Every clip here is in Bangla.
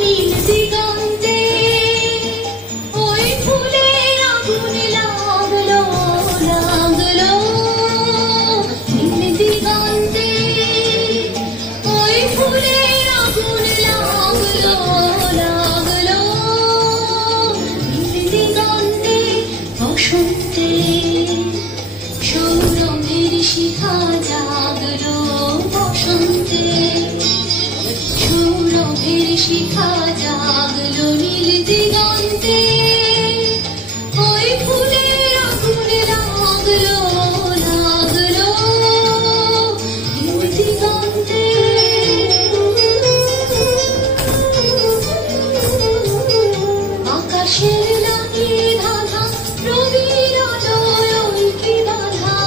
নীল দিগন্তে ওই ফুলের আগুন লাগলো লাগলো, নীল দিগন্তে ওই ফুলের আগুন লাগলো লাগলো, নীল দিগন্তে বসন্তে সৌরভের শিখা জাগলো, বসন্তে সৌরভের শিখা জাগলো, নীল দিগন্তে ওই ফুলের আগুন লাগলো লাগলো, নীল দিগন্তে। আকাশের লাগে ধাঁধা রবির আলোয় ওই কি বাধা,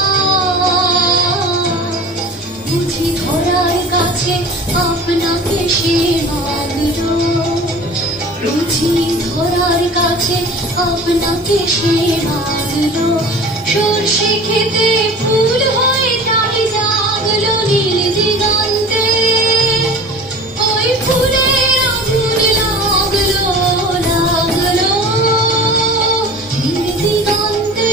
বুঝি ধরার কাছে আপনাকে সে মাগলো, বুঝি ধরার কাছে আপনাকে সে মাগলো, সর্ষে খেতে ফুল হয়ে তাই জাগলো, নীল দিগন্তে ওই ফুলের আগুন লাগলো লাগলো, নীল দিগন্তে।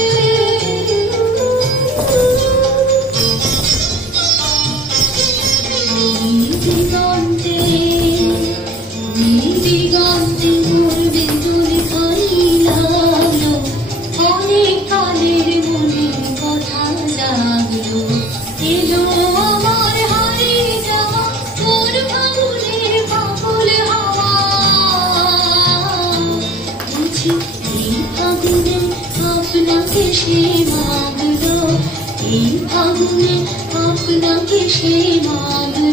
নীল দিগন্তে নীল দিগন্তে মোর বিন্দুর খানি লাগলো, অনেক কালের মনের কথা জাগলো, এলো আমার হারিয়ে যাওয়া মোর ফাগুনের পাগল হাওয়া, বুঝি এই ফাগুনে আপনাকে সে মাগলো, এই ফাগুনে আপনাকে সে মাগলো।